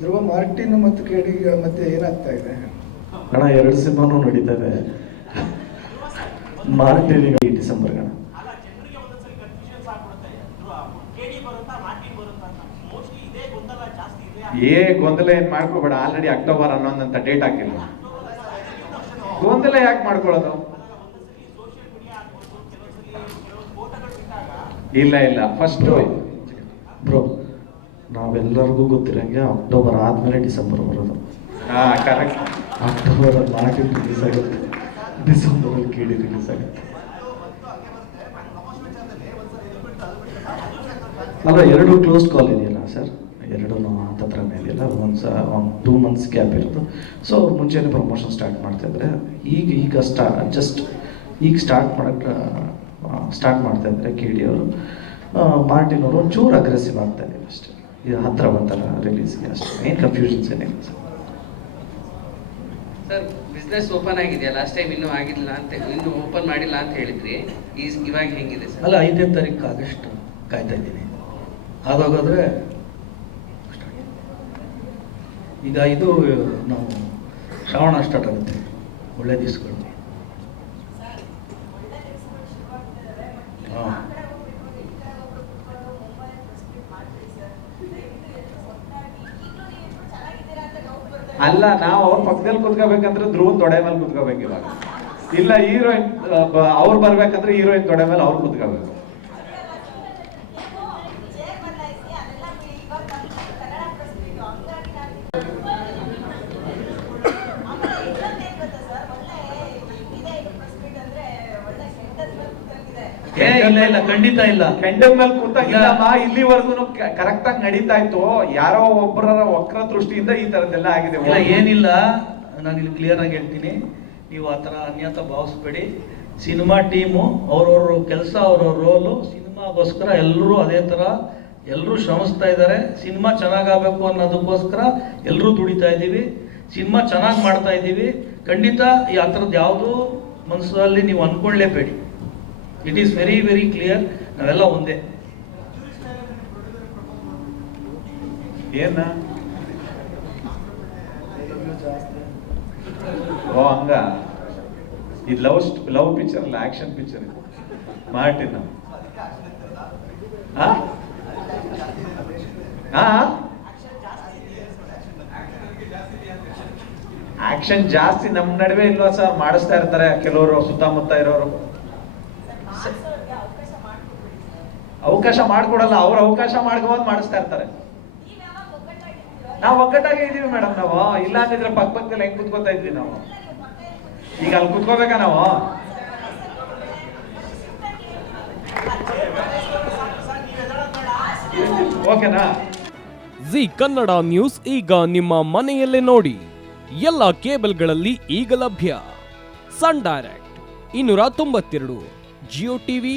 ಧ್ರುವ Martin ಮತ್ತು ಕೇಡಿಗಳ ಮಧ್ಯೆ ಏನಾಗ್ತಾ ಇದೆ? ಅಣ್ಣ ಎರಡು ಸಿನಿಮಾನು ನಡೀತಾರೆ ಮಾರ್ಟಿನ್ ಡಿಸೆಂಬರ್ ಗಣ ಜನರಿಗೆ ಒಂದೊಂದ್ಸರಿ ಕನ್ಫ್ಯೂಷನ್ಸ್ ಆಗ್ಬಿಡುತ್ತೆ. ಕೆಡಿ ಬರುತ್ತಾ ಮಾರ್ಟಿನ್ ಬರುತ್ತಾ ಅಂತ. ಮೋಸ್ಟ್ಲಿ ಇದೇ ಗೊಂದಲ ಜಾಸ್ತಿ ಇದೆ ಏ ಗೊಂದಲ ಏನ್ ಮಾಡ್ಕೋಬೇಡ. ಆಲ್ರೆಡಿ ಅಕ್ಟೋಬರ್ ಹನ್ನೊಂದು ಅಂತ ಡೇಟ್ ಹಾಕಿಲ್ಲ ಗೊಂದಲ ಯಾಕೆ ಮಾಡ್ಕೊಳ್ಳೋದು? ಇಲ್ಲ ಇಲ್ಲ. ಫಸ್ಟ್ ಬ್ರೋ ನಾವೆಲ್ಲರಿಗೂ ಗೊತ್ತಿರಂಗೆ ಅಕ್ಟೋಬರ್ ಆದಮೇಲೆ ಡಿಸೆಂಬರ್ ಬರೋದು. ಹಾಂ ಕರೆಕ್ಟ್ ರಿಲೀಸ್ ಆಗುತ್ತೆ. ಡಿಸೆಂಬರಲ್ಲಿ ಕೇಳಿ ರಿಲೀಸ್ ಆಗುತ್ತೆ. ಅಲ್ಲ ಎರಡು ಕ್ಲೋಸ್ ಕಾಲ್ ಇದೆಯಲ್ಲ ಸರ್ ಎರಡೂ ಹತ್ತತ್ರನೇ ಇದೆಯಲ್ಲ ಒಂದು ಒಂದು ಟೂ ಮಂತ್ಸ್ ಗ್ಯಾಪ್ ಇರೋದು ಸೊ ಅವ್ರು ಮುಂಚೆನೇ ಪ್ರಮೋಷನ್ ಸ್ಟಾರ್ಟ್ ಮಾಡ್ತಾ ಇದ್ದಾರೆ ಈಗ ಈಗ ಸ್ಟಾ ಜಸ್ಟ್ ಈಗ ಸ್ಟಾರ್ಟ್ ಮಾಡೋಕ್ಕೆ ಸ್ಟಾರ್ಟ್ ಮಾಡ್ತಾ ಇದ್ರೆ ಕೆ ಡಿ ಅವರು ಮಾರ್ಟಿನವರು ಒಂಚೂರು ಅಗ್ರೆಸಿವ್ ಆಗ್ತಾ ಇದ್ದೀವಿ ಅಷ್ಟೇ. ಇದು ಹತ್ತಿರ ಬಂತಲ್ಲ ರಿಲೀಸ್ಗೆ ಅಷ್ಟೇ. ಏನು ಕನ್ಫ್ಯೂಷನ್ಸ್ ಏನಿಲ್ಲ ಸರ್. ಸರ್ ಬಿಸ್ನೆಸ್ ಓಪನ್ ಆಗಿದೆಯಾ ಲಾಸ್ಟ್ ಟೈಮ್ ಇನ್ನೂ ಆಗಿಲ್ಲ ಅಂತ ಇನ್ನೂ ಓಪನ್ ಮಾಡಿಲ್ಲ ಅಂತ ಹೇಳಿದ್ರಿ. ಈ ಇವಾಗ ಹೆಂಗಿದೆ ಸರ್? ಅಲ್ಲ ಐದನೇ ತಾರೀಕು ಆಗಸ್ಟ್ ಕಾಯ್ತಾ ಇದ್ದೀನಿ. ಅದಾಗಾದ್ರೆ ಈಗ ಇದು ನಾವು ಶ್ರಾವಣ ಸ್ಟಾರ್ಟ್ ಆಗುತ್ತೆ. ಒಳ್ಳೆ ದಿವಸಗಳು ಹಾಂ ಅಲ್ಲ, ನಾವು ಅವ್ರ ಪಕ್ಕದಲ್ಲಿ ಕುತ್ಕೋಬೇಕಂದ್ರೆ ಧ್ರುವನ್ ತೊಡೆ ಮೇಲೆ ಕುತ್ಕೋಬೇಕು ಇವಾಗ. ಇಲ್ಲ, ಹೀರೋಯಿನ್ ಅವ್ರು ಬರ್ಬೇಕಂದ್ರೆ ಹೀರೋಯಿನ್ ತೊಡೆ ಮೇಲೆ ಅವ್ರು ಕುತ್ಕೋಬೇಕು. ಏ ಇಲ್ಲ ಇಲ್ಲ ಖಂಡಿತ ಇಲ್ಲ. ಕೆಂಡಲ್ ಮೇಲೆ ಕೂತಾಗಿಲ್ಲಮ್ಮ ಇಲ್ಲಿವರೆಗೂ ಕರೆಕ್ಟ್ ಆಗಿ ನಡೀತಾ ಇತ್ತು. ಯಾರೋ ಒಬ್ಬರ ವಕ್ರ ದೃಷ್ಟಿಯಿಂದ ಈ ತರದ್ದೆಲ್ಲ ಆಗಿದೆ. ಏನಿಲ್ಲ. ನಾನು ಇಲ್ಲಿ ಕ್ಲಿಯರ್ ಆಗಿ ಹೇಳ್ತೀನಿ. ನೀವು ಆ ಥರ ಅನ್ಯತ ಭಾವಿಸ್ಬೇಡಿ. ಸಿನಿಮಾ ಟೀಮು ಅವ್ರವ್ರ ಕೆಲಸ ಅವ್ರವ್ರ ರೋಲು ಸಿನಿಮಾಗೋಸ್ಕರ ಎಲ್ಲರೂ ಅದೇ ಥರ ಎಲ್ಲರೂ ಶ್ರಮಿಸ್ತಾ ಇದ್ದಾರೆ. ಸಿನಿಮಾ ಚೆನ್ನಾಗಾಗಬೇಕು ಅನ್ನೋದಕ್ಕೋಸ್ಕರ ಎಲ್ಲರೂ ದುಡಿತಾ ಇದ್ದೀವಿ. ಸಿನಿಮಾ ಚೆನ್ನಾಗಿ ಮಾಡ್ತಾ ಇದ್ದೀವಿ. ಖಂಡಿತ ಈ ಆ ಥರದ್ದು ಯಾವುದೂ ಮನಸ್ಸಲ್ಲಿ ನೀವು ಅಂದ್ಕೊಳ್ಳೇಬೇಡಿ it is very very clear ನಾವೆಲ್ಲ ಒಂದೇ ಏನ ಓ ಹಂಗ ಇದು ಲವ್ ಲವ್ ಪಿಕ್ಚರ್ ಅಲ್ಲ ಆಕ್ಷನ್ ಪಿಕ್ಚರ್ ಇದು ಮಾರ್ಟಿನ್ ಹಾ ಹಾ ಆಕ್ಷನ್ ಜಾಸ್ತಿ ನಮ್ ನಡುವೆ ಇಲ್ವಾ ಸರ್ ಮಾಡಿಸ್ತಾ ಇರ್ತಾರೆ ಕೆಲವರು ಸುತ್ತಮುತ್ತ ಇರೋರು ಅವಕಾಶ ಮಾಡ್ಕೊಡಲ್ಲ, ಅವ್ರ ಅವಕಾಶ ಮಾಡ್ಕೊಂಡು ಮಾಡಿಸ್ತಾ ಇರ್ತಾರೆ. ನಾವು ಒಗ್ಗಟ್ಟಾಗೆ ಇದೀವಿ ಮೇಡಮ್ ನಾವು. ಇಲ್ಲ ಅಂದಿದ್ರೆ ಪಕ್ಕ ಪಕ್ಕದಲ್ಲಿ ಹೆಂಗ್ ಕುತ್ಕೋತಾ ಇದ್ವಿ ನಾವು? ಈಗ ಅಲ್ಲಿ ಕುತ್ಕೋಬೇಕಾ ನಾವು? ಓಕೆನಾ? ಜಿ ಕನ್ನಡ ನ್ಯೂಸ್ ಈಗ ನಿಮ್ಮ ಮನೆಯಲ್ಲೇ ನೋಡಿ. ಎಲ್ಲ ಕೇಬಲ್ಗಳಲ್ಲಿ ಈಗ ಲಭ್ಯ. ಸನ್ ಡೈರೆಕ್ಟ್, ಇನ್ನೂರ ತೊಂಬತ್ತೆರಡು, ಜಿಯೋ ಟಿವಿ